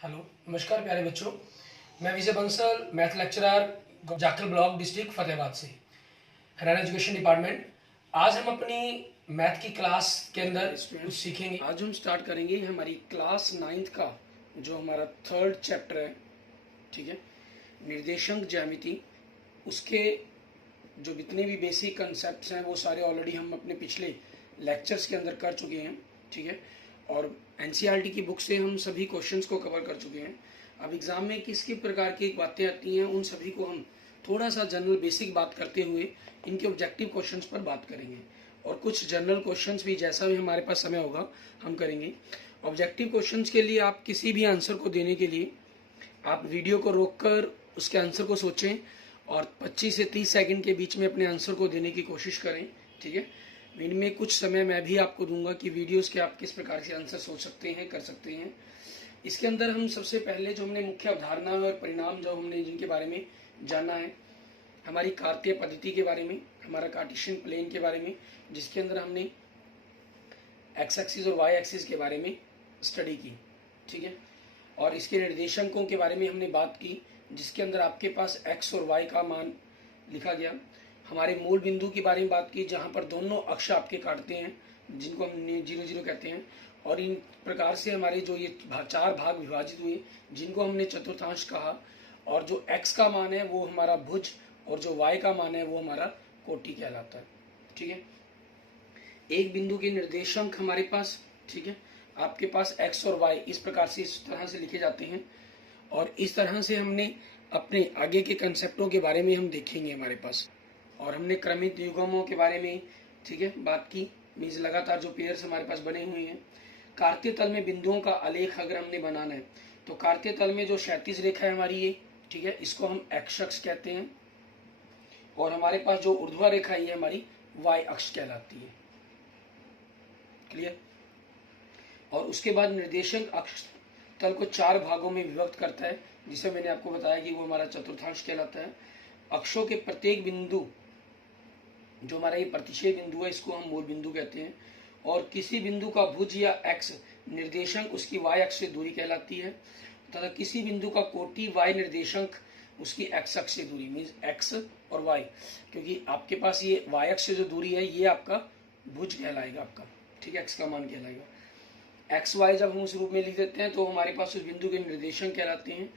Hello, नमस्कार प्यारे बच्चों। मैं Vijay Bansal, math lecturer, Jakhal block, district Fatehabad से, हरियाणा एजुकेशन डिपार्टमेंट। आज हम अपनी मैथ की क्लास के अंदर कुछ सीखेंगे। आज हम स्टार्ट करेंगे हमारी क्लास 9th का जो हमारा 3rd चैप्टर है, ठीक है, निर्देशांक ज्यामिति। उसके जो जितने भी बेसिक कंसेप्ट्स हैं वो सारे ऑलरेडी हम अपने पिछले लेक्चर्स के अंदर कर चुके हैं, ठीक है। और एनसीईआरटी की बुक से हम सभी क्वेश्चंस को कवर कर चुके हैं। अब एग्जाम में किस किस प्रकार की बातें आती हैं उन सभी को हम थोड़ा सा जनरल बेसिक बात करते हुए इनके ऑब्जेक्टिव क्वेश्चंस पर बात करेंगे, और कुछ जनरल क्वेश्चंस भी जैसा भी हमारे पास समय होगा हम करेंगे। ऑब्जेक्टिव क्वेश्चंस के लिए आप किसी भी आंसर को देने के लिए आप वीडियो को रोककर उसके आंसर को सोचें और 25 से 30 सेकंड के बीच में अपने आंसर को देने की कोशिश करें, ठीक है। इनमें कुछ समय मैं भी आपको दूंगा कि वीडियोस के आप किस प्रकार से आंसर सोच सकते हैं, कर सकते हैं। इसके अंदर हम सबसे पहले जो हमने मुख्य अवधारणा और परिणाम जो हमने जिनके बारे में जाना है, हमारी कार्तीय पद्धति के बारे में, हमारा कार्टेशियन प्लेन के बारे में, जिसके अंदर हमने एक्स एक्सिस और वाई एक्सिस के बारे में स्टडी की, ठीक है। और इसके निर्देशांकों के बारे में हमने बात की, जिसके अंदर आपके पास एक्स और वाई का मान लिखा गया। हमारे मूल बिंदु के बारे में बात की, जहाँ पर दोनों अक्ष आपके काटते हैं, जिनको हम 0 0 कहते हैं। और इन प्रकार से हमारे जो ये चार भाग विभाजित हुए, जिनको हमने चतुर्थांश कहा। और जो x का मान है वो हमारा भुज, और जो y का मान है वो हमारा कोटि कहलाता है, ठीक है। एक बिंदु के निर्देशांक हमारे पास, ठीक है, आपके पास x और y इस प्रकार से इस तरह से लिखे जाते हैं। और इस तरह से हमने अपने आगे के कंसेप्टों के बारे में हम देखेंगे हमारे पास। और हमने क्रमित युग्मों के बारे में, ठीक है, बात की। मीन्स लगातार जो पेयर्स हमारे पास बने हुए हैं। कार्तीय तल में बिंदुओं का आलेख अगर हमने बनाना है तो कार्तीय तल में जो क्षैतिज रेखा है हमारी ये, ठीक है, इसको हम एक्स अक्ष कहते हैं। और हमारे पास जो ऊर्ध्वा रेखा ये हमारी वाई अक्ष कहलाती है, क्लियर। और उसके बाद निर्देशांक अक्ष तल को 4 भागों में विभक्त करता है, जिसे मैंने आपको बताया कि वो हमारा चतुर्थांश कहलाता है। अक्षों के प्रत्येक बिंदु जो हमारा ये प्रतिच्छेद बिंदु है, इसको हम मूल बिंदु कहते हैं। और किसी बिंदु का भुज या एक्स निर्देशांक उसकी वाई अक्ष से दूरी कहलाती है, तथा किसी बिंदु का कोटि वाई निर्देशांक उसकी एक्स अक्ष से दूरी, मीन्स एक्स और वाई, क्योंकि आपके पास ये वाई अक्ष से जो दूरी है ये आपका भुज कहलाएगा आपका, ठीक है, एक्स का मान कहलाएगा। एक्स वाई जब हम उस रूप में लिख देते हैं तो हमारे पास उस बिंदु के निर्देशांक कहलाते हैं,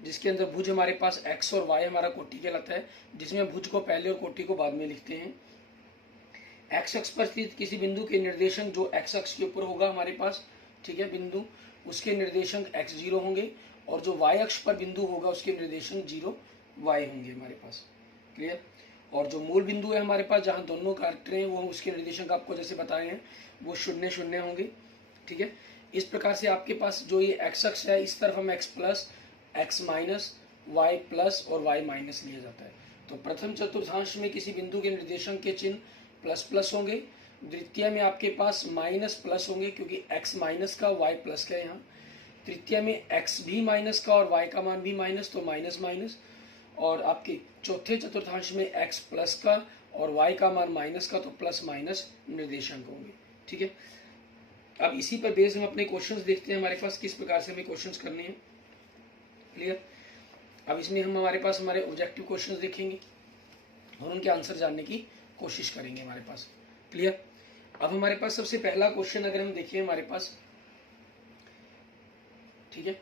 जिसके अंदर भुज हमारे पास एक्स और वाई हमारा कोटि कहलाता है, जिसमें भुज को पहले और कोटि को बाद में लिखते हैं। एक्स अक्ष पर स्थित किसी बिंदु के निर्देशांक जो एक्स अक्ष के ऊपर होगा हमारे पास, ठीक है, बिंदु, उसके निर्देशांक x0 होंगे। और जो y अक्ष पर बिंदु होगा उसके निर्देशांक 0 y होंगे हमारे पास, क्लियर। और जो मूल बिंदु है हमारे पास जहां दोनों काट रहे हैं वो उसके निर्देशांक आपको जैसे बताए हैं वो 0 0 होंगे, ठीक है। इस प्रकार से आपके पास जो ये x अक्ष है इस तरफ हम x plus, x minus, y plus और y माइनस लिया जाता है। तो प्रथम चतुर्थांश में किसी बिंदु के निर्देशांक के चिन्ह प्लस प्लस होंगे, द्वितीय में आपके पास माइनस प्लस होंगे क्योंकि x माइनस का y प्लस का है यहाँ, तृतीय में x भी माइनस का और y का मान भी माइनस, तो माइनस माइनस। और आपके चौथे चतुर्थांश में x प्लस का और y का मान माइनस का, तो प्लस माइनस निर्देशांक होंगे, ठीक है। अब इसी पर बेस हम अपने क्वेश्चंस देखते हैं हमारे पास किस प्रकार से हमें क्वेश्चंस करने हैं, क्लियर। अब इसमें हम हमारे पास हमारे ऑब्जेक्टिव क्वेश्चंस देखेंगे और उनके आंसर जानने की कोशिश करेंगे हमारे पास, क्लियर। अब हमारे पास सबसे पहला क्वेश्चन अगर हम देखिए हमारे पास, ठीक है,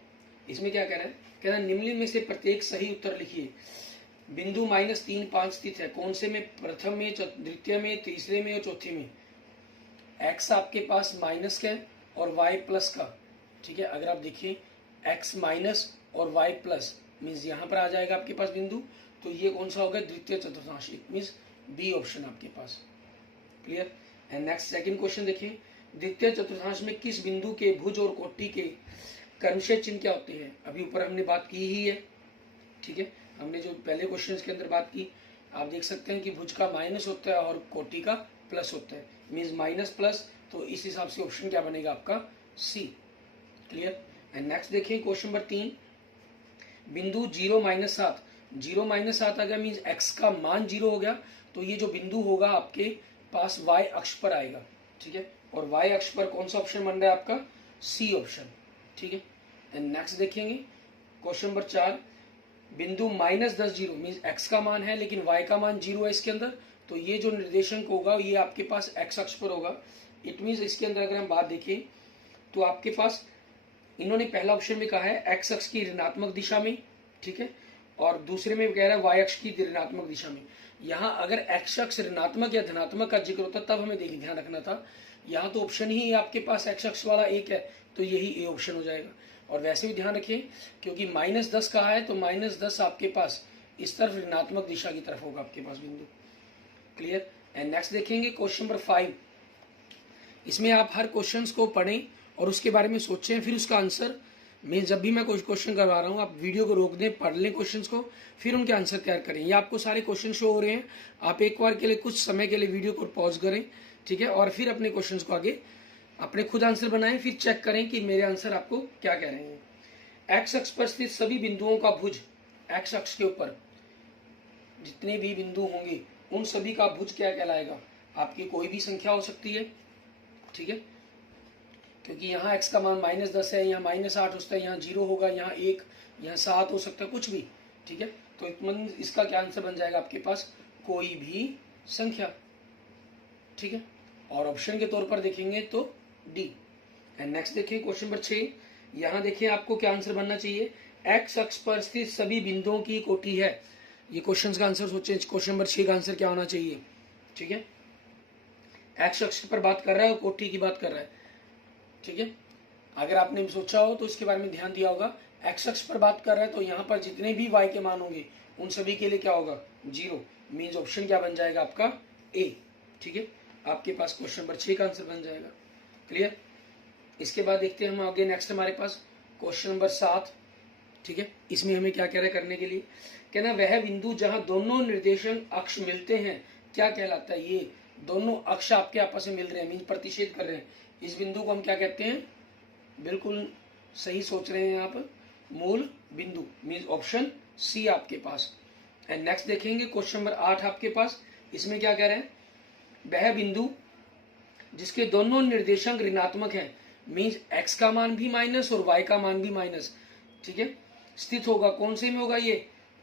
इसमें क्या कह रहा है, कह रहा है निम्नलिखित में से प्रत्येक सही उत्तर लिखिए। बिंदु -3 5 स्थित है, कौन से में, प्रथम में, द्वितीय में, तीसरे में और चौथे में। एक्स आपके पास माइनस का और वाई प्लस का, ठीक है। अगर आप देखिए एक्स माइनस और वाई प्लस मीन्स यहाँ पर आ जाएगा आपके पास बिंदु, तो ये कौन सा होगा, द्वितीय चतुर्थांश, इट मीन्स बी ऑप्शन आपके पास, clear. And next second question देखिए, द्वितीय चतुर्थांश में किस बिंदु के भुज और कोटि के कर्मशः चिन्ह क्या होते हैं। अभी ऊपर हमने बात की ही है, ठीक है, हमने जो पहले क्वेश्चन के अंदर बात की, आप देख सकते हैं कि भुज का माइनस होता है और कोटि का प्लस होता है, मीन्स माइनस प्लस, तो इस हिसाब से ऑप्शन क्या बनेगा आपका, सी, क्लियर। एंड नेक्स्ट देखिए क्वेश्चन नंबर 3, बिंदु 0 -7, 0 -7 आ गया, मीन्स एक्स का मान 0 हो गया, तो ये जो बिंदु होगा आपके पास y अक्ष पर आएगा, ठीक है। और y अक्ष पर कौन सा ऑप्शन बन रहा है आपका, सी ऑप्शन, ठीक है। नेक्स्ट देखेंगे क्वेश्चन नंबर 4, बिंदु -10 जीरो मीन्स x का मान है लेकिन y का मान 0 है इसके अंदर, तो ये जो निर्देशांक होगा ये आपके पास x अक्ष पर होगा। इट मीन्स इसके अंदर अगर हम बात देखें तो आपके पास इन्होंने पहला ऑप्शन में कहा है x अक्ष की ऋणात्मक दिशा में, ठीक है, और दूसरे में कह रहा है y अक्ष की ऋणात्मक दिशा में। यहाँ अगर x अक्ष ऋणात्मक या धनात्मक का जिक्र होता तब हमें ध्यान रखना था। यहाँ तो ऑप्शन ही आपके पास x अक्ष वाला एक है, तो यही ए ऑप्शन हो जाएगा। और वैसे भी ध्यान रखिए क्योंकि -10 कहा है तो -10 आपके पास इस तरफ ऋणात्मक दिशा की तरफ होगा आपके पास बिंदु। क्लियर। एंड नेक्स्ट देखेंगे क्वेश्चन नंबर 5। इसमें आप हर क्वेश्चंस को पढ़ें और उसके बारे में सोचें, फिर उसका आंसर मैं जब भी मैं कोई क्वेश्चन करवा रहा हूँ आप वीडियो को रोक दें, पढ़ लें क्वेश्चंस को, फिर उनके आंसर तैयार करें। ये आपको सारे क्वेश्चन शो हो रहे हैं, आप एक बार के लिए कुछ समय के लिए वीडियो को पॉज करें, ठीक है, और फिर अपने क्वेश्चंस को आगे अपने खुद आंसर बनाएं, फिर चेक करें कि मेरे आंसर आपको क्या कह रहे हैं। एक्स अक्ष पर स्थित सभी बिंदुओं का भुज, एक्स अक्ष के ऊपर जितने भी बिंदु होंगे उन सभी का भुज क्या कहलाएगा? आपकी कोई भी संख्या हो सकती है, ठीक है, क्योंकि यहाँ x का मान -10 है, यहाँ -8 हो सकता है, यहाँ 0 होगा, यहाँ 1, यहाँ 7 हो सकता है, कुछ भी, ठीक है। तो इसका क्या आंसर बन जाएगा आपके पास? कोई भी संख्या, ठीक है। और ऑप्शन के तौर पर देखेंगे तो डी। एंड नेक्स्ट देखिए क्वेश्चन नंबर 6। यहाँ देखिए आपको क्या आंसर बनना चाहिए? एक्स अक्ष पर स्थित सभी बिंदुओं की कोटि है। ये क्वेश्चन का आंसर सोचें, क्वेश्चन नंबर 6 का आंसर क्या होना चाहिए, ठीक है। एक्स अक्ष पर बात कर रहा है और कोटि की बात कर रहा है, ठीक है। अगर आपने सोचा हो तो इसके बारे में ध्यान दिया होगा। एक्स अक्ष पर बात कर रहा है तो यहाँ पर जितने भी y के मान होंगे उन सभी के लिए क्या होगा? 0। मीन्स ऑप्शन क्या बन जाएगा आपका? ए, ठीक है। आपके पास क्वेश्चन नंबर 6 का आंसर बन जाएगा। क्लियर। इसके बाद देखते हैं हम आगे नेक्स्ट हमारे पास क्वेश्चन नंबर 7, ठीक है। इसमें हमें क्या कह रहा है करने के लिए? कहना वह बिंदु जहां दोनों निर्देशांक अक्ष मिलते हैं क्या कहलाता है? ये दोनों अक्ष आपके आपस में मिल रहे हैं, मीन्स प्रतिच्छेद कर रहे हैं, इस बिंदु को हम क्या कहते हैं? बिल्कुल सही सोच रहे हैं आप, मूल बिंदु, मीन्स ऑप्शन सी आपके पास। एंड नेक्स्ट देखेंगे क्वेश्चन नंबर 8 आपके पास। इसमें क्या कह रहे हैं? वह बिंदु जिसके दोनों निर्देशांक ऋणात्मक हैं, मीन्स x का मान भी माइनस और y का मान भी माइनस, ठीक है, स्थित होगा। कौन से में होगा? ये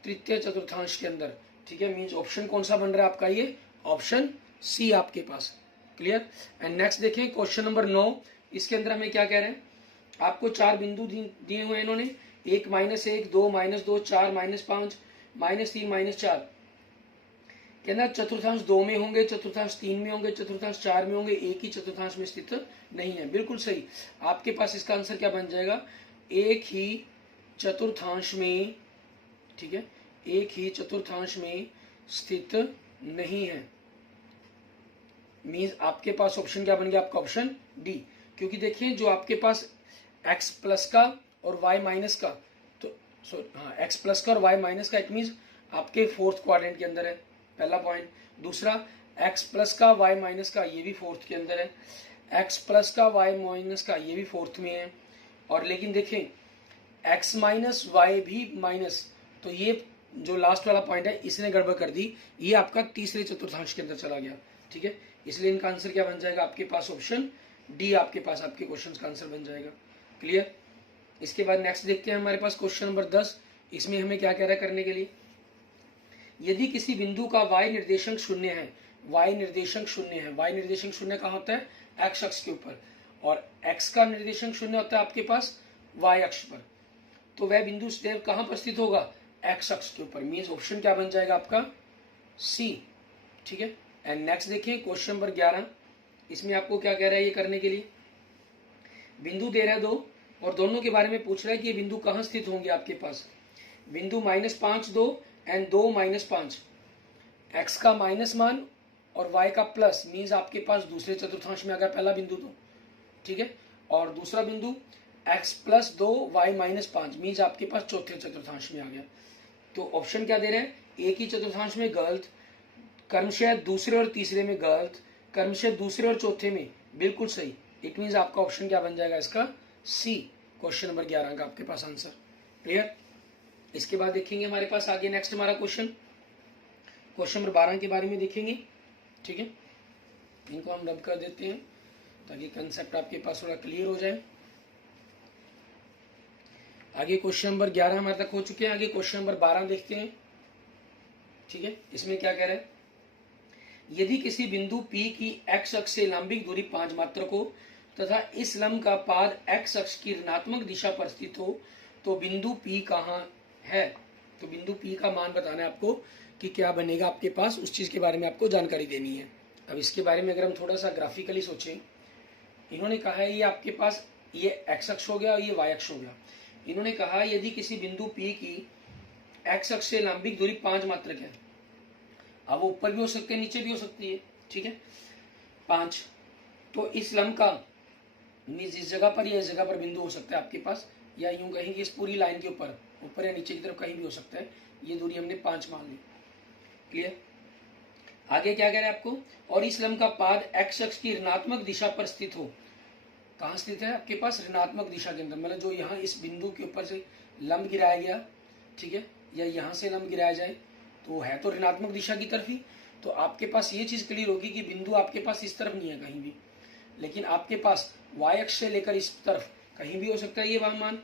तृतीय चतुर्थांश के अंदर, ठीक है। मीन्स ऑप्शन कौन सा बन रहा है आपका? ये ऑप्शन सी आपके पास। क्लियर। एंड नेक्स्ट देखें क्वेश्चन नंबर 9। इसके अंदर हमें क्या कह रहे हैं? आपको 4 बिंदु दिए हुए हैं इन्होंने, 1 -1, 2 -2, 4 -5, -3 -4। कहना चतुर्थांश 2 में होंगे, चतुर्थांश 3 में होंगे, चतुर्थांश 4 में होंगे, एक ही चतुर्थांश में स्थित नहीं है। बिल्कुल सही। आपके पास इसका आंसर क्या बन जाएगा? एक ही चतुर्थांश में, ठीक है, एक ही चतुर्थांश में स्थित नहीं है। मीन्स आपके पास ऑप्शन क्या बन गया आपका? Option D. क्योंकि देखिए जो आपके पास x प्लस का और y माइनस का, तो हाँ, x प्लस का और y माइनस का, इट मीन्स आपके फोर्थ क्वाड्रेंट के अंदर है, पहला पॉइंट। दूसरा x प्लस का y माइनस का, ये भी फोर्थ के अंदर है। x प्लस का y माइनस का, ये भी फोर्थ में है। और लेकिन देखें x माइनस y भी माइनस, तो ये जो लास्ट वाला पॉइंट है इसने गड़बड़ कर दी, ये आपका तीसरे चतुर्थांश के अंदर चला गया, ठीक है। इसलिए इनका आंसर क्या बन जाएगा आपके पास? ऑप्शन डी आपके पास आपके क्वेश्चन का आंसर बन जाएगा। क्लियर। इसके बाद नेक्स्ट देखते हैं हमारे पास क्वेश्चन नंबर 10। इसमें हमें क्या कह रहा है करने के लिए? यदि किसी बिंदु का y निर्देशांक 0 है, y निर्देशांक 0 है, y निर्देशांक 0 कहाँ होता है? x अक्ष के ऊपर, और x का निर्देशांक 0 होता है आपके पास y अक्ष पर, तो वह बिंदु सदैव कहाँ पर स्थित होगा? x अक्ष के ऊपर। मीन्स ऑप्शन क्या बन जाएगा आपका? सी, ठीक है। एंड नेक्स्ट देखिए क्वेश्चन नंबर 11। इसमें आपको क्या कह रहा है ये करने के लिए? बिंदु दे रहा है 2 और दोनों के बारे में पूछ रहा है कि ये बिंदु कहाँ स्थित होंगे आपके पास। बिंदु -5, 2 एंड 2 -5, x का माइनस मान और y का प्लस, मीन्स आपके पास दूसरे चतुर्थांश में आ गया पहला बिंदु, तो ठीक है। और दूसरा बिंदु x प्लस 2 y -5, मीन्स आपके पास चौथे चतुर्थांश में आ गया। तो ऑप्शन क्या दे रहे हैं? एक ही चतुर्थांश में गलत, क्रमशः दूसरे और तीसरे में गलत, क्रमशः दूसरे और चौथे में बिल्कुल सही। इट मीन्स आपका ऑप्शन क्या बन जाएगा इसका? सी, क्वेश्चन नंबर 11 का आपके पास आंसर। क्लियर। इसके बाद देखेंगे हमारे पास आगे नेक्स्ट हमारा क्वेश्चन नंबर 12 के बारे में देखेंगे, ठीक है। इनको हम रब कर देते हैं ताकि कंसेप्ट आपके पास थोड़ा क्लियर हो जाए। आगे क्वेश्चन नंबर 11 हमारे तक हो चुके हैं। आगे क्वेश्चन नंबर 12 देखते हैं। ठीक है, इसमें क्या कह रहा है, यदि किसी बिंदु P की x अक्ष से लंबिक दूरी 5 मात्रक हो तथा इस लंब का पाद x अक्ष की ऋणात्मक दिशा पर स्थित हो तो बिंदु P कहाँ है। तो बिंदु P का मान बताना है आपको कि क्या बनेगा आपके पास, उस चीज के बारे में आपको जानकारी देनी है। अब इसके बारे में अगर हम थोड़ा सा ग्राफिकली सोचें, इन्होंने कहा है ये आपके पास ये x अक्ष हो गया और ये y अक्ष हो गया। इन्होंने कहा यदि किसी बिंदु P की x अक्ष से लंबिक दूरी 5 मात्रक है, अब वो ऊपर भी हो सकते हैं नीचे भी हो सकती है, ठीक है, 5, तो इस लंब का मीन्स इस जगह पर या इस जगह पर बिंदु हो सकता है आपके पास, या यूं कहेंगे इस पूरी लाइन के ऊपर या नीचे की तरफ कहीं भी हो सकता है। ये दूरी हमने 5 मान ली। क्लियर। आगे क्या कह रहे हैं आपको, और इस लंब का पाद x अक्ष की ऋणात्मक दिशा पर स्थित हो। कहाँ स्थित है आपके पास, ऋणात्मक दिशा के अंदर, मतलब जो यहाँ इस बिंदु के ऊपर से लंब गिराया गया, ठीक है, या यहाँ से लंब गिराया जाए तो है तो ऋणात्मक दिशा की तरफ ही। तो आपके पास ये चीज क्लियर होगी कि बिंदु आपके पास इस तरफ नहीं है कहीं भी, लेकिन आपके पास y अक्ष से लेकर इस तरफ कहीं भी हो सकता है ये मान।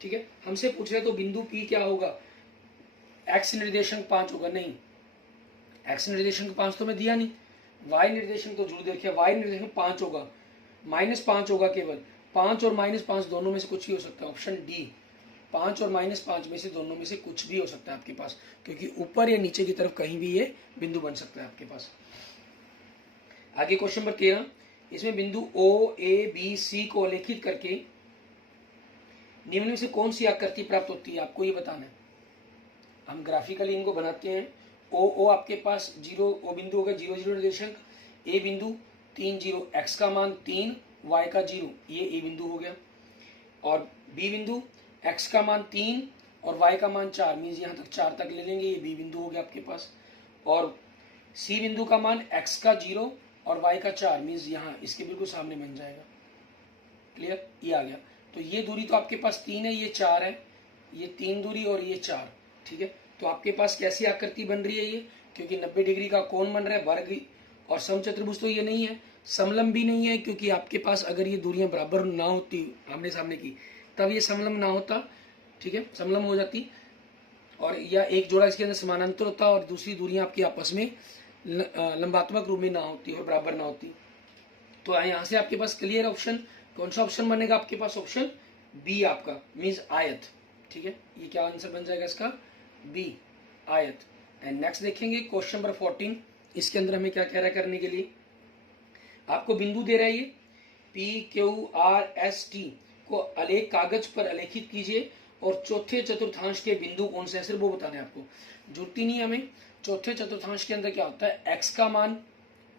ठीक है, हमसे पूछ रहे तो बिंदु P क्या होगा, x निर्देशांक 5 होगा, नहीं x निर्देशांक 5 तो मैं दिया नहीं, y निर्देशांक तो जरूर देखिए, y निर्देशांक 5 होगा, -5 होगा केवल, 5 और -5 दोनों में से कुछ ही हो सकता है, ऑप्शन डी, 5 और -5 में से दोनों में से कुछ भी हो सकता है आपके पास, क्योंकि ऊपर या नीचे की तरफ कहीं भी ये बिंदु बन सकता है आपके पास। आगे क्वेश्चन नंबर 13, इसमें बिंदु O A B C को आलेखित करके निम्न में से कौन सी आकृति प्राप्त होती है, आपको ये बताना है। हम ग्राफिकली इनको बनाते हैं। O आपके पास 0, O बिंदु होगा 0 0 निर्देशांक, A बिंदु 3 0, x का मान 3, y का 0, ये A बिंदु हो गया, और B बिंदु x का मान 3 और y का मान 4, मीन्स यहाँ तक 4 तक ले लेंगे, ये B बिंदु हो गया आपके पास, और C बिंदु का मान x का 0 और y का 4, मीन्स यहाँ इसके बिल्कुल सामने बन जाएगा। क्लियर, ये आ गया। तो ये दूरी तो आपके पास 3 है, ये 4 है, ये 3 दूरी और ये 4, ठीक है। तो आपके पास कैसी आकृति बन रही है ये, क्योंकि 90 डिग्री का कोण बन रहा है, वर्ग और समचतुर्भुज तो ये नहीं है, समलंब भी नहीं है, क्योंकि आपके पास अगर ये दूरियां बराबर ना होती आमने सामने की तब ये समलंब ना होता, ठीक है, समलंब हो जाती, और या एक जोड़ा इसके अंदर समानांतर होता और दूसरी दूरियां आपकी आपस में लंबात्मक रूप में ना होती और बराबर ना होती। तो यहाँ से आपके पास क्लियर ऑप्शन, कौन सा ऑप्शन बनेगा आपके पास, ऑप्शन बी आपका, मीन्स आयत। ठीक है, ये क्या आंसर बन जाएगा इसका, बी, आयत। एंड नेक्स्ट देखेंगे क्वेश्चन नंबर 14, इसके अंदर हमें क्या कह रहा है करने के लिए, आपको बिंदु दे रहा है ये PQRST को आलेख कागज पर आलेखित कीजिए और चौथे चतुर्थांश के बिंदु कौन से हैं, सिर्फ वो बताने आपको, जरूरत ही नहीं हमें। चौथे चतुर्थांश के अंदर क्या होता है, x का मान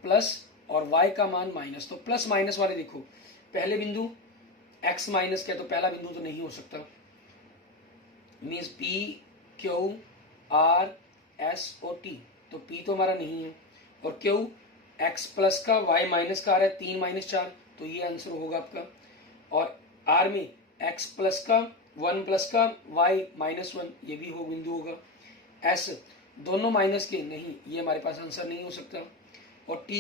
प्लस और y का मान माइनस। तो प्लस माइनस वाले देखो, पहले बिंदु x माइनस क्या, तो पहला बिंदु तो नहीं हो सकता, मीन्स PQRST, तो P तो हमारा नहीं है, और Q x प्लस का y माइनस का आ रहा है, 3 - 4, तो ये आंसर होगा आपका। और R में x प्लस का 1 प्लस का y -1, ये भी हो बिंदु होगा। S दोनों माइनस के नहीं, ये हमारे पास आंसर नहीं हो सकता। और T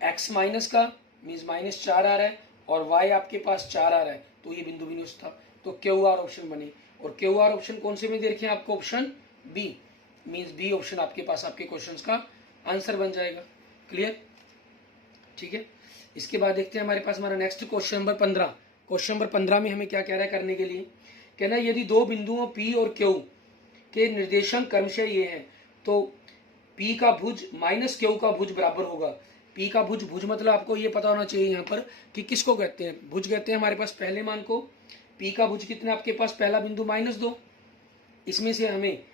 x माइनस का मीन्स -4 आ रहा है और y आपके पास 4 आ रहा है, तो ये बिंदु भी नहीं हो सकता। तो QR ऑप्शन बने, और QR ऑप्शन कौन से में दे रखे हैं आपको, option B, means B option आपके पास आपके क्वेश्चंस का आंसर बन जाएगा। क्लियर, ठीक है। इसके बाद देखते हैं हमारे पास हमारा next question number 15। Question number 15 में हमें क्या कह रहा है करने के लिए, कहना है यदि दो बिंदुओं P और Q के निर्देशांक क्रमशः ये हैं तो P का भुज माइनस Q का भुज बराबर होगा। P का भुज, भुज मतलब आपको ये पता होना चाहिए यहाँ पर कि किसको कहते हैं, भुज कहते हैं हमारे पास पहले मान को। P का भुज कितना आपके पास, पहला बिंदु -2, इसमें से हमें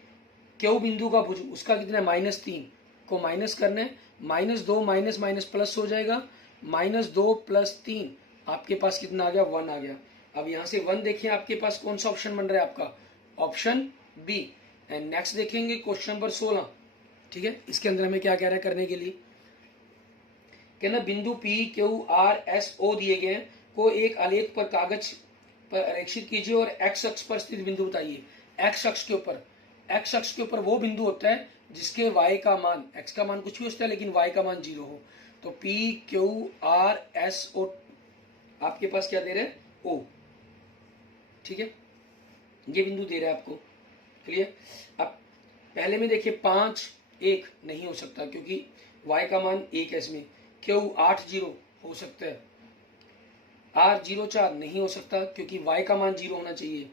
Q बिंदु का भुज उसका कितना है, -3 को माइनस करना है, -2 माइनस माइनस प्लस हो जाएगा, -2 + 3 आपके पास कितना आ गया, 1 आ गया। अब यहाँ से 1 देखिए आपके पास कौन सा ऑप्शन बन रहा है आपका, ऑप्शन बी। एंड नेक्स्ट देखेंगे क्वेश्चन नंबर 16। ठीक है, इसके अंदर हमें क्या कह रहा है करने के लिए, कहना बिंदु PQRSO दिए गए को एक आलेख पर कागज पर आरेखित कीजिए और x अक्ष पर स्थित बिंदु बताइए। x अक्ष के ऊपर वो बिंदु होता है जिसके y का मान, x का मान कुछ भी होता है लेकिन y का मान 0 हो। तो PQRSO आपके पास क्या दे रहे हैं, O। ठीक है, ये बिंदु दे रहा है आपको। क्लियर। अब पहले में देखिए 5 1 नहीं हो सकता क्योंकि y का मान 1 है इसमें। Q 8 0 हो सकता है। R 0 4 नहीं हो सकता क्योंकि y का मान 0 होना चाहिए।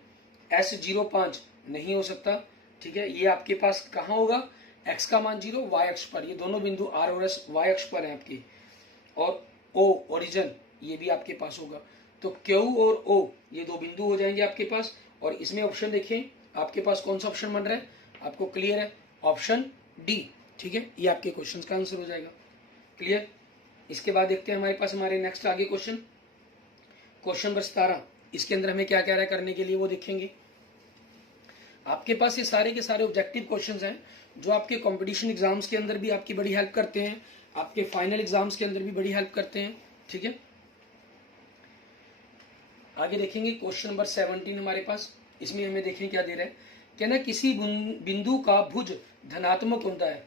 S 0 5 नहीं हो सकता। ठीक है, ये आपके पास कहाँ होगा, x का मान 0 y अक्ष पर, ये दोनों बिंदु R और S y अक्ष पर है आपके। और O ओरिजिन ये भी आपके पास होगा। तो Q और O ये दो बिंदु हो जाएंगे आपके पास। और इसमें ऑप्शन देखें आपके पास कौन सा ऑप्शन बन रहा है, आपको क्लियर है, ऑप्शन डी। ठीक है, ये आपके क्वेश्चन का आंसर हो जाएगा। क्लियर। इसके बाद देखते हैं हमारे पास हमारे नेक्स्ट आगे क्वेश्चन नंबर 17। इसके अंदर हमें क्या कह रहा है करने के लिए वो देखेंगे। आपके पास ये सारे के सारे ऑब्जेक्टिव क्वेश्चंस हैं जो आपके कंपटीशन एग्जाम्स के अंदर भी आपकी बड़ी हेल्प करते हैं, आपके फाइनल एग्जाम्स के अंदर भी बड़ी हेल्प करते हैं। ठीक है, आगे देखेंगे क्वेश्चन नंबर 17 हमारे पास। इसमें हमें देखें क्या दे रहा है, कहना किसी बिंदु का भुज धनात्मक होता है,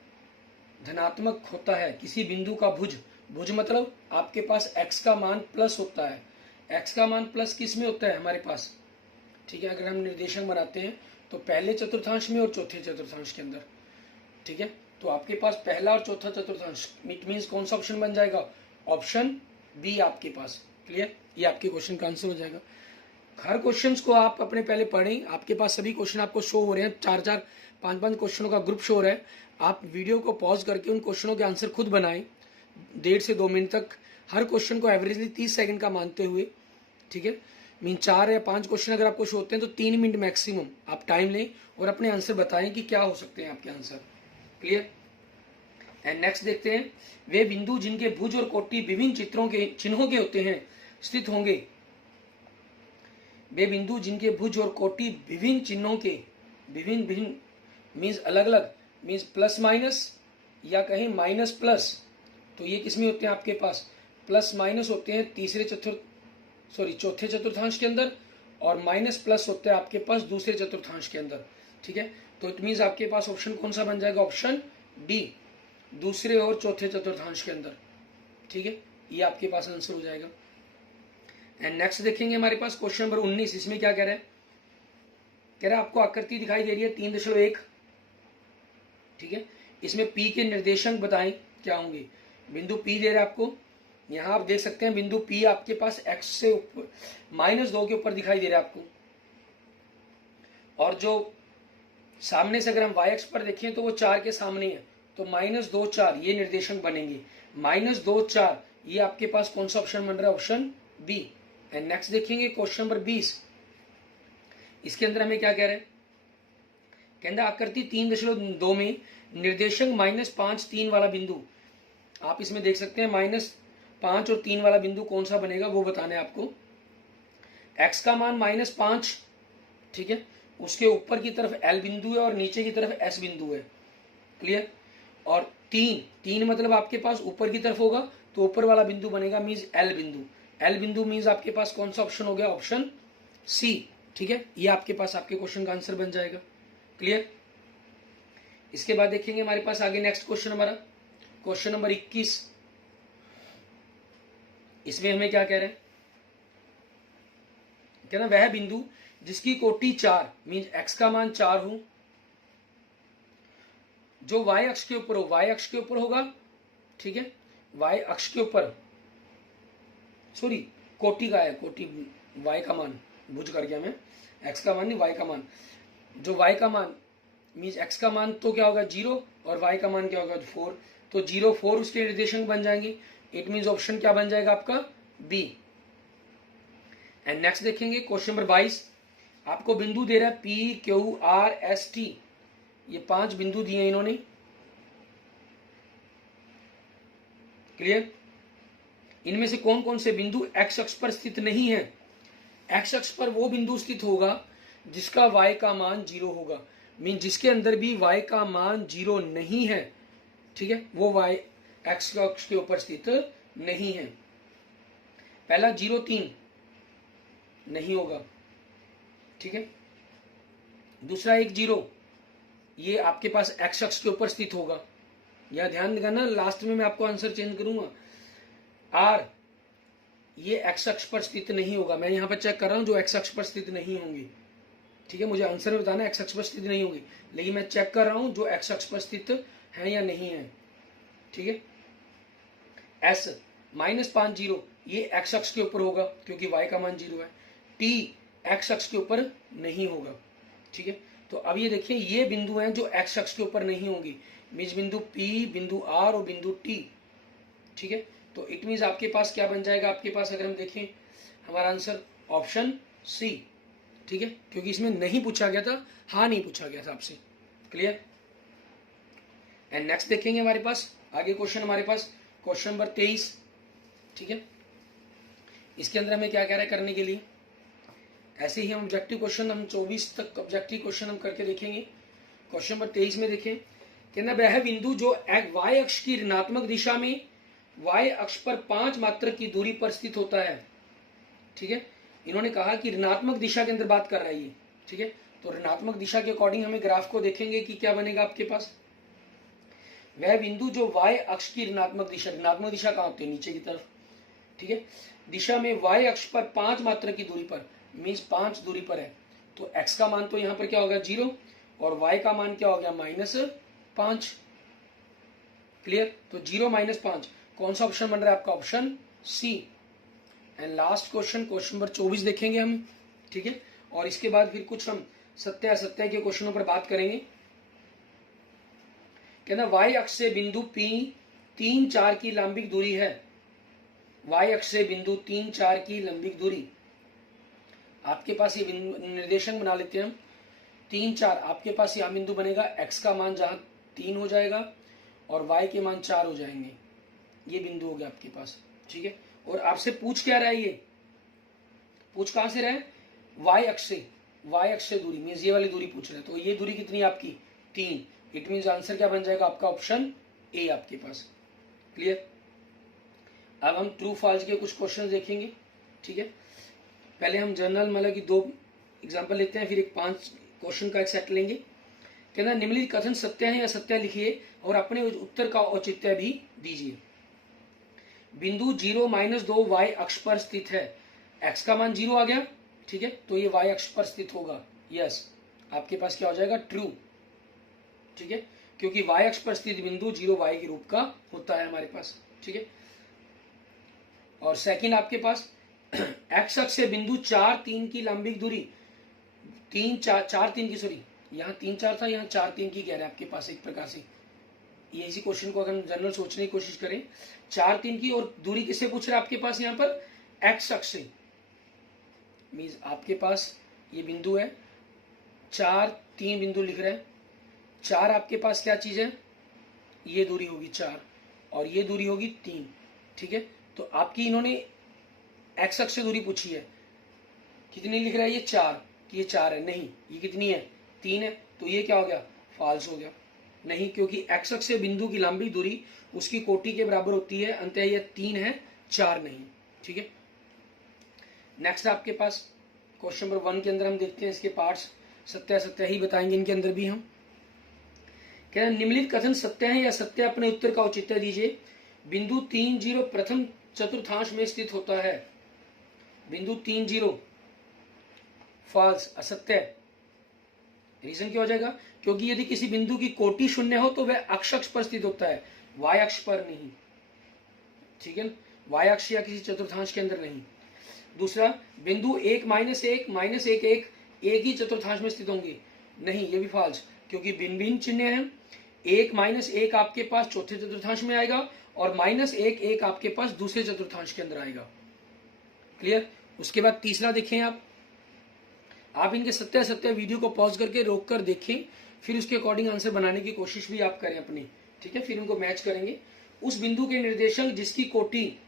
धनात्मक होता है किसी बिंदु का भुज। भुज मतलब आपके पास x का मान प्लस होता है। x का मान प्लस किस में होता है हमारे पास। ठीक है, अगर हम निर्देशक बनाते हैं तो पहले चतुर्थांश में और चौथे चतुर्थांश के अंदर। ठीक है, तो आपके पास पहला और चौथा चतुर्थांश, इट मीन्स कौन सा ऑप्शन बन जाएगा, ऑप्शन बी आपके पास। क्लियर, ये आपके क्वेश्चन का आंसर हो जाएगा। हर क्वेश्चंस को आप अपने पहले पढ़ें, आपके पास सभी क्वेश्चन आपको शो हो रहे हैं, 4-4 5-5 क्वेश्चनों का ग्रुप शो हो रहा है। आप वीडियो को पॉज करके उन क्वेश्चनों के आंसर खुद बनाएं 1.5 से 2 मिनट तक, हर क्वेश्चन को एवरेजली 30 सेकंड का मानते हुए। ठीक है, मीन 4 या 5 क्वेश्चन अगर आपको शो होते हैं तो 3 मिनट मैक्सिमम आप टाइम लें और अपने आंसर बताएं कि क्या हो सकते हैं आपके आंसर। क्लियर। एंड नेक्स्ट देखते हैं, वे बिंदु जिनके भुज और कोटि विभिन्न चिन्हों के होते हैं स्थित होंगे। वे बिंदु जिनके भुज और कोटि विभिन्न चिन्हों के, विभिन्न मीन्स अलग अलग, मीन्स प्लस माइनस या कहीं माइनस प्लस, तो ये किसमें होते हैं आपके पास, प्लस माइनस होते हैं चौथे चतुर्थांश के अंदर, और माइनस प्लस होते हैं आपके पास दूसरे चतुर्थांश के अंदर। ठीक है, तो इट मीन्स आपके पास ऑप्शन कौन सा बन जाएगा, ऑप्शन डी, दूसरे और चौथे चतुर्थांश के अंदर। ठीक है, ये आपके पास आंसर हो जाएगा। एंड नेक्स्ट देखेंगे हमारे पास क्वेश्चन नंबर 19। इसमें क्या कह रहा है, कह रहा है आपको आकृति दिखाई दे रही है 3.1। ठीक है, इसमें P के निर्देशांक बताएं क्या होंगे। बिंदु P दे रहा है आपको, यहां आप देख सकते हैं बिंदु P आपके पास x से ऊपर -2 के ऊपर दिखाई दे रहा है आपको, और जो सामने से अगर हम y अक्ष पर देखें तो वो 4 के सामने है, तो -2 4 ये निर्देशांक बनेंगे। -2 4 ये आपके पास कौन सा ऑप्शन बन रहा है, ऑप्शन बी। एंड नेक्स्ट देखेंगे क्वेश्चन नंबर 20। इसके अंदर हमें क्या कह रहे हैं, कहना आकृति 3.2 में निर्देशांक -5 3 वाला बिंदु, आप इसमें देख सकते हैं -5 और 3 वाला बिंदु कौन सा बनेगा वो बताना है आपको। x का मान -5, ठीक है, उसके ऊपर की तरफ L बिंदु है और नीचे की तरफ S बिंदु है। क्लियर। और 3 मतलब आपके पास ऊपर की तरफ होगा, तो ऊपर वाला बिंदु बनेगा मीन्स L बिंदु। L बिंदु मीन्स आपके पास कौन सा ऑप्शन हो गया, ऑप्शन सी। ठीक है, ये आपके पास आपके क्वेश्चन का आंसर बन जाएगा। क्लियर। इसके बाद देखेंगे हमारे पास आगे नेक्स्ट क्वेश्चन हमारा क्वेश्चन नंबर 21। इसमें हमें क्या कह रहे हैं, कहना वह बिंदु जिसकी कोटि 4 मीन्स x का मान 4 हो, जो y अक्ष के ऊपर हो, y अक्ष के ऊपर होगा। ठीक है, y अक्ष के ऊपर, सॉरी कोटि का है, कोटि y का मान, भुज कर गया मैं, x का मान नहीं y का मान। जो y का मान मीन्स x का मान तो क्या होगा 0 और y का मान क्या होगा 4, तो 0 4 उसके निर्देशांक बन जाएंगे। इट मीन्स ऑप्शन क्या बन जाएगा आपका बी। एंड नेक्स्ट देखेंगे क्वेश्चन नंबर 22। आपको बिंदु दे रहा है P Q R S T, ये 5 बिंदु दिए हैं इन्होंने। क्लियर। इनमें से कौन कौन से बिंदु x अक्ष पर स्थित नहीं है। x अक्ष पर वो बिंदु स्थित होगा जिसका y का मान 0 होगा, मीन जिसके अंदर भी y का मान 0 नहीं है। ठीक है, वो y x अक्ष के ऊपर स्थित नहीं है। पहला 0 3 नहीं होगा। ठीक है, दूसरा 1 0 ये आपके पास x अक्ष के ऊपर स्थित होगा। यह ध्यान देना, लास्ट में मैं आपको आंसर चेंज करूंगा। R ये x अक्ष पर स्थित नहीं होगा, मैं यहां पर चेक कर रहा हूं जो x अक्ष पर स्थित नहीं होंगे। ठीक है, मुझे आंसर में बताना एक्स अक्ष पर स्थित नहीं होगी, लेकिन मैं चेक कर रहा हूं जो एक्स अक्ष पर स्थित है या नहीं है। ठीक है, एस -50 ये एक्स अक्ष के ऊपर होगा क्योंकि y का मान 0 है। t एक्स अक्ष के ऊपर नहीं होगा। ठीक है, तो अब ये देखिए ये बिंदु हैं जो एक्स अक्ष के ऊपर नहीं होंगी, मीन्स बिंदु P, बिंदु R और बिंदु T। ठीक है, तो इट मीन्स आपके पास क्या बन जाएगा, आपके पास अगर हम देखें हमारा आंसर ऑप्शन सी। ठीक है, क्योंकि इसमें नहीं पूछा गया था, हाँ नहीं पूछा गया था आपसे। क्लियर। एंड नेक्स्ट देखेंगे हमारे पास आगे क्वेश्चन, हमारे पास क्वेश्चन नंबर 23। ठीक है, इसके अंदर हमें क्या कह रहा है करने के लिए, ऐसे ही हम ऑब्जेक्टिव क्वेश्चन हम 24 तक ऑब्जेक्टिव क्वेश्चन हम करके देखेंगे। क्वेश्चन नंबर 23 में देखें, कहना वह बिंदु जो y अक्ष की ऋणात्मक दिशा में y अक्ष पर 5 मात्रक की दूरी पर स्थित होता है। ठीक है, इन्होंने कहा कि ऋणात्मक दिशा के अंदर बात कर रहा है ये। ठीक है, तो ऋणात्मक दिशा के अकॉर्डिंग हमें ग्राफ को देखेंगे कि क्या बनेगा आपके पास। वह बिंदु जो y अक्ष की ऋणात्मक दिशा कहाँ होती है, नीचे की तरफ। ठीक है, दिशा में y अक्ष पर 5 मात्रक की दूरी पर, मीन्स 5 दूरी पर है, तो x का मान तो यहाँ पर क्या होगा 0 और y का मान क्या हो गया -5। क्लियर, तो 0 -5 कौन सा ऑप्शन बन रहा है आपका, option C. And last question, question number 24 देखेंगे हम। ठीक है, और इसके बाद फिर कुछ हम सत्य असत्य के क्वेश्चनों पर बात करेंगे। कहना y अक्ष से बिंदु P 3, 4 की लंबिक दूरी है। y अक्ष से बिंदु 3, 4 की लंबिक दूरी, आपके पास ये निर्देशांक बना लेते हैं हम। 3, 4 आपके पास यह बिंदु बनेगा, x का मान जहां 3 हो जाएगा और y के मान 4 हो जाएंगे, ये बिंदु हो गया आपके पास। ठीक है, और आपसे पूछ क्या रहा है, ये पूछ कहां से रहा है, y अक्ष से दूरी, मीन्स ये वाली दूरी पूछ रहे हैं। तो ये दूरी कितनी है आपकी 3, इट मीन्स आंसर क्या बन जाएगा आपका ऑप्शन ए आपके पास। क्लियर। अब हम ट्रू फॉल्स के कुछ क्वेश्चन देखेंगे। ठीक है, पहले हम जनरल मतलब कि 2 एग्जांपल लेते हैं, फिर एक 5 क्वेश्चन का एक सेट लेंगे। कहना निम्नलिखित कथन सत्य है या असत्य लिखिए और अपने उत्तर का औचित्य भी दीजिए। बिंदु 0 -2 y अक्ष पर स्थित है, x का मान 0 आ गया। ठीक है, तो ये y अक्ष पर स्थित होगा, यस आपके पास क्या हो जाएगा ट्रू। ठीक है, क्योंकि y अक्ष पर स्थित बिंदु 0 y के रूप का होता है हमारे पास। ठीक है, और सेकंड आपके पास x अक्ष से बिंदु 4, 3 की लंबिक दूरी, 3, 4, 3 की, सॉरी यहाँ 3, 4 था, यहाँ 4, 3 की कह रहे हैं आपके पास। एक प्रकार से ये इसी क्वेश्चन को अगर हम जनरल सोचने की कोशिश करें, 4, 3 की, और दूरी किससे पूछ रहे हैं आपके पास यहाँ पर, x अक्ष से। मीन्स आपके पास ये बिंदु है, 4, 3 बिंदु लिख रहे हैं। 4 आपके पास क्या चीज है, ये दूरी होगी 4 और ये दूरी होगी 3। ठीक है, तो आपकी इन्होंने x अक्ष से दूरी पूछी है, कितनी लिख रहा है ये 4, कि ये 4 है, नहीं ये कितनी है 3 है, तो ये क्या हो गया फॉल्स हो गया। नहीं, क्योंकि x अक्ष से बिंदु की लंबी दूरी उसकी कोटि के बराबर होती है, अंततः ये 3 है 4 नहीं। ठीक है, नेक्स्ट आपके पास क्वेश्चन नंबर 1 के अंदर हम देखते हैं इसके पार्ट्स, सत्य असत्य ही बताएंगे इनके अंदर भी हम। क्या निम्नलिखित कथन सत्य है या असत्य, अपने उत्तर का औचित्य दीजिए। बिंदु 3, 0 प्रथम चतुर्थांश में स्थित होता है। बिंदु 3, 0 फॉल्स, असत्य। रीजन क्या हो जाएगा, क्योंकि यदि किसी बिंदु की कोटि 0 हो तो वह अक्ष पर स्थित होता है, y अक्ष पर नहीं। ठीक है, y अक्ष या किसी चतुर्थांश के अंदर नहीं। दूसरा, बिंदु 1, -1, -1, 1 एक ही चतुर्थांश में स्थित होंगे, नहीं ये भी फॉल्स, क्योंकि भिन्न भिन्न चिन्ह हैं। 1, -1 आपके पास चौथे चतुर्थांश में आएगा और -1, 1 आपके पास दूसरे चतुर्थांश के अंदर आएगा। क्लियर। उसके बाद तीसरा देखें आप इनके सत्य असत्य वीडियो को पॉज करके रोक कर देखें, फिर उसके अकॉर्डिंग आंसर बनाने की कोशिश भी आप करें अपनी। ठीक है, फिर उनको मैच करेंगे। उस बिंदु के निर्देशक जिसकी कोटि,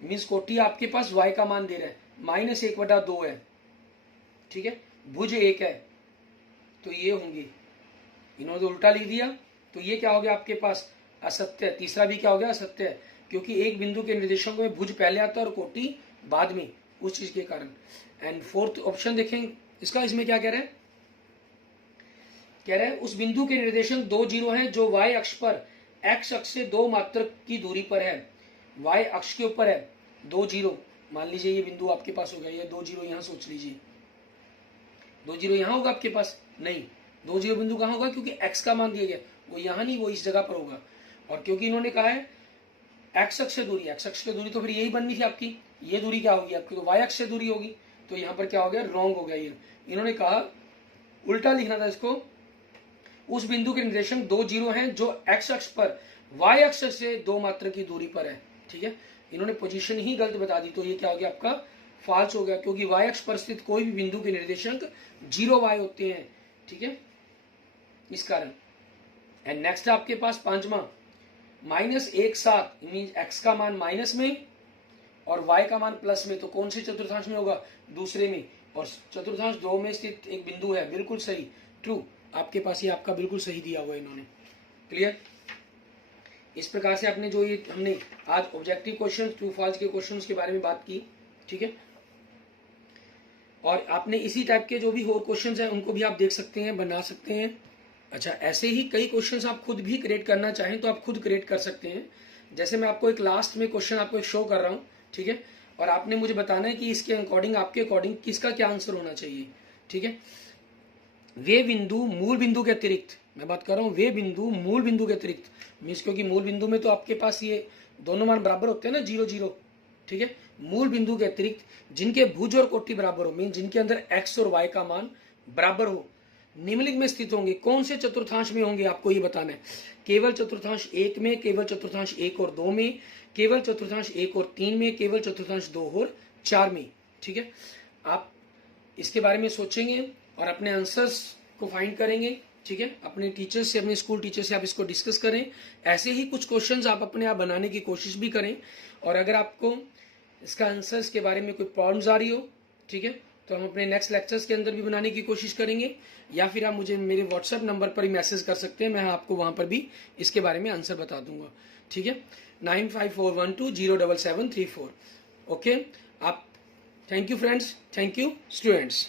मीन्स कोटि आपके पास y का मान दे रहा है, -1/2 है। ठीक है, भुज 1 है, तो ये होंगी, इन्होंने तो उल्टा लिख दिया, तो ये क्या हो गया आपके पास असत्य। तीसरा भी क्या हो गया असत्य, क्योंकि एक बिंदु के निर्देशक में भुज पहले आता है और कोटि बाद में, उस चीज के कारण। एंड फोर्थ ऑप्शन देखें इसका, इसमें क्या कह रहे हैं, कह रहे हैं उस बिंदु के निर्देशक 2, 0 हैं जो y अक्ष पर x अक्ष से 2 मात्रक की दूरी पर है। y अक्ष के ऊपर है 2, 0, मान लीजिए ये बिंदु आपके पास हो गया, ये 2, 0 यहां सोच लीजिए, 2 जीरो यहाँ होगा आपके पास, नहीं 2 जीरो बिंदु कहाँ होगा, क्योंकि x का मान दिया गया, वो यहाँ नहीं, वो इस जगह पर होगा। और क्योंकि इन्होंने कहा है x अक्ष से दूरी, x अक्ष से दूरी तो फिर यही बननी थी आपकी, ये दूरी क्या होगी आपकी, तो y अक्ष से दूरी होगी, तो यहाँ पर क्या हो गया, रॉन्ग हो गया। ये इन्होंने कहा उल्टा लिखना था इसको, उस बिंदु के निर्देशांक 2 जीरो हैं जो x अक्ष पर y अक्ष से 2 मात्र की दूरी पर है। ठीक है, इन्होंने पोजीशन ही गलत बता दी, तो ये क्या हो गया आपका, फॉल्स हो गया, क्योंकि y अक्ष पर स्थित कोई भी बिंदु के निर्देशांक 0y होते हैं। ठीक है, इस कारण। एंड नेक्स्ट आपके पास पांचवा, -1 मीन x का मान माइनस में और y का मान प्लस में, तो कौन से चतुर्थांश में होगा, दूसरे में, और चतुर्थांश 2 में स्थित एक बिंदु है, बिल्कुल सही, ट्रू, आपके पास ये आपका बिल्कुल सही दिया हुआ है इन्होंने। क्लियर, इस प्रकार से आपने जो ये हमने आज ऑब्जेक्टिव क्वेश्चन, ट्रू फॉल्स के क्वेश्चंस के बारे में बात की। ठीक है, और आपने इसी टाइप के जो भी और क्वेश्चंस हैं उनको भी आप देख सकते हैं, बना सकते हैं। अच्छा, ऐसे ही कई क्वेश्चंस आप खुद भी क्रिएट करना चाहें तो आप खुद क्रिएट कर सकते हैं। जैसे मैं आपको एक लास्ट में क्वेश्चन आपको एक शो कर रहा हूँ, ठीक है, और आपने मुझे बताना है कि इसके अकॉर्डिंग, आपके अकॉर्डिंग किसका क्या आंसर होना चाहिए। ठीक है, वे बिंदु मूल बिंदु के अतिरिक्त, मैं बात कर रहा हूँ वे बिंदु मूल बिंदु के अतिरिक्त, मीन्स क्योंकि मूल बिंदु में तो आपके पास ये दोनों मान बराबर होते हैं ना, 0 0। ठीक है, मूल बिंदु के अतिरिक्त जिनके भुज और कोटि बराबर हो, मीन जिनके अंदर x और y का मान बराबर हो, निम्नलिखित में स्थित होंगे। कौन से चतुर्थांश में होंगे आपको ये बताना है, केवल चतुर्थांश 1 में, केवल चतुर्थांश 1 और 2 में, केवल चतुर्थांश 1 और 3 में, केवल चतुर्थांश 2 और 4 में। ठीक है, आप इसके बारे में सोचेंगे और अपने आंसर्स को फाइंड करेंगे। ठीक है, अपने टीचर से, अपने स्कूल टीचर से आप इसको डिस्कस करें। ऐसे ही कुछ क्वेश्चंस आप अपने आप बनाने की कोशिश भी करें, और अगर आपको इसका आंसर्स के बारे में कोई प्रॉब्लम्स आ रही हो, ठीक है, तो हम अपने नेक्स्ट लेक्चर्स के अंदर भी बनाने की कोशिश करेंगे, या फिर आप मुझे मेरे व्हाट्सएप नंबर पर ही मैसेज कर सकते हैं, मैं आपको वहां पर भी इसके बारे में आंसर बता दूंगा। ठीक है, 9541207734। ओके, आप, thank you friends, thank you students.